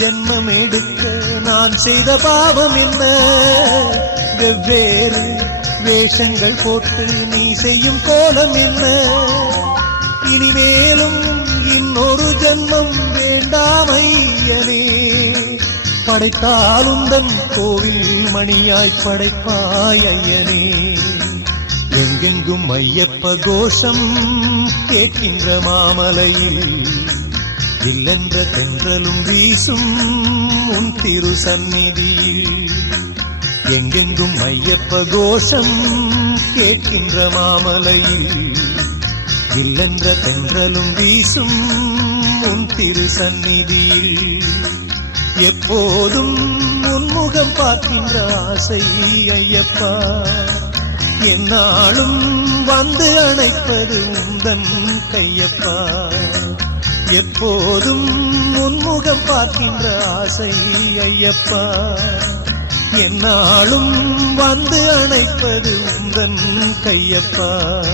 ஜென்மம் எடுக்க நான் செய்த பாவம் என்ன? வெவ்வேறு வேஷங்கள் போட்டு நீ செய்யும் கோலம் என்ன? இனிமேலும் இன்னொரு ஜென்மம் வேண்டாம் ஐயனே. படைத்தாலுந்தன் கோவில் மணியாய் படைப்பாய் ஐயனே. எங்கெங்கும் ஐயப்ப கோஷம் கேட்கின்ற மாமலையில் இல்லென்ற தென்றலும் வீசும் உன் திரு சந்நிதியில். எங்கெங்கும் ஐயப்ப கோஷம் கேட்கின்ற மாமலையில் இல்லென்ற தென்றலும் வீசும் உன் திரு சந்நிதியில். எப்போதும் உன்முகம் பார்க்கின்ற ஆசை ஐயப்பா. என்னாலும் வந்து அணைப்பது உந்தன் கையப்பா. எப்போதும் உன்முகம் பார்க்கின்ற ஆசை ஐயப்பா. என்னாலும் வந்து அணைப்பது உந்தன் கையப்பா.